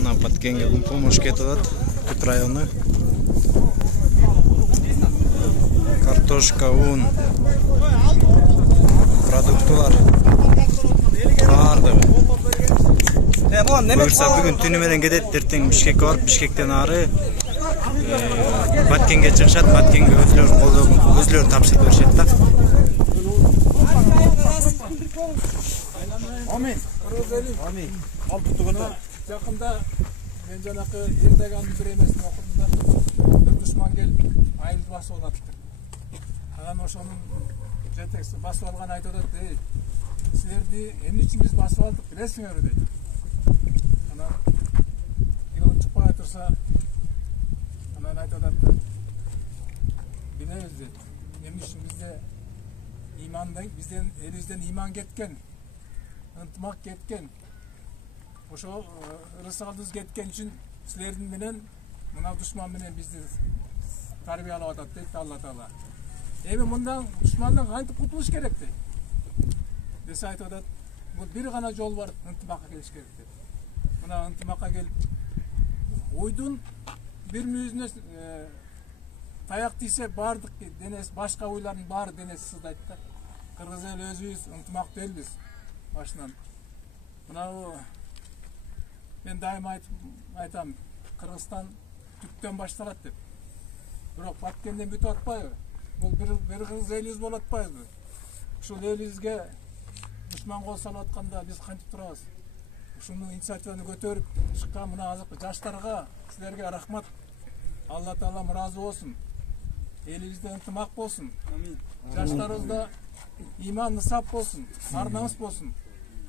Мына Баткенге помощь кетип атат. Күт району. Картошка, un, продуктылар бардыгы. Буюрса бүгүн түнү менен кетет, эртең Бишкекке барып, Бишкектен ары Баткенге чыгышат, Баткенге өзлөрү тапшырып беришет да. Амин. Амин. Ал тугунда жакында мен жанакы Эрдоганды бир эмесин окудум да. Бир душман келип айылды басып алат. Анан ошонун жетекчиси басып алган айтып атат, силерди эмне үчүн биз басып алдык билесиңерби дейт. Анан бирөө чыкпай турса, анан айтып атат, билебиз дейт. Эмне үчүн бизде бизден элибизден иман кеткен, ынтымак кеткен, ошо ырысалдыз кеткен үчүн силердин менен мына душман менен бизди тарбиялап атат дейт Алла Таала. Эми мындан душмандан кантип кутулуш керек дейт. Десе айтып атат, бул бир гана жол бар, ынтымакка келиш керек дейт. Мына ынтымакка келип, уйдун бир мүзүнө таяк тийсе бардык денеси, башка уйлардын баары денеси сыздайт да. Кыргыз эл өзүбүз ынтымактуу элбиз башынан. Мынау мен дайым айтам, Кыргызстан түптөн башталат деп. Бирок Баткенден бүтүп атпайбы? Бул бир кыргыз элибиз болуп атпайбы? Ушул элибизге душман кол салып атканда биз кантип турабыз? Ушуну инициативаны көтөрүп чыккан мына азыркы жаштарга силерге рахмат. Алла Таала ыраазы болсун. Элибизде ынтымак болсун. Амин. Жаштарыбызда иман ысап болсун, ар намыс болсун.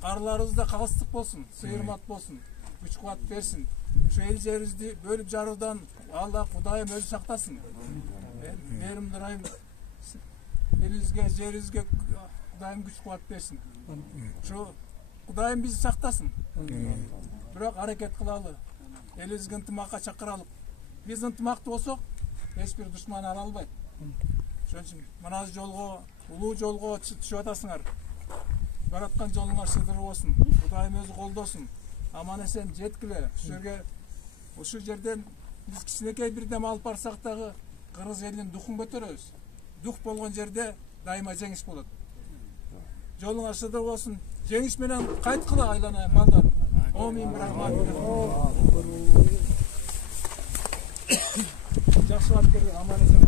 Карларыбызда калыстык болсун, сыйырмат болсун. Күч кубат берсин. Ушу эл жерибизди бөлүп жаруудан Алла Кудайым өзү сактасын. Берим дырайым элибизге, жерибизге Кудайым күч кубат берсин. Ушу Кудайым бизди сактасын. Бирок аракет кылалы. Элибизге ынтымакка чакыралы. Биз ынтымактуу болсок, эч бир душман ала албайт. Ошон үчүн мына жолго, улуу жолго түшүп атасыңар. Бараткан жолуңар сыдыр болсун. Кудайым өзү колдосун. Аман эсен жеткиле. Ушул жерден биз кичинекей бир дем алып барсак дагы кыргыз элинин духун көтөрөбүз. Дух болгон жерде дайыма жеңиш болот. Жолуңар сыдыр болсун. Жеңиш менен кайткыла айланайын балдар. Амин рахмат. Жақсылап келді, аман есен.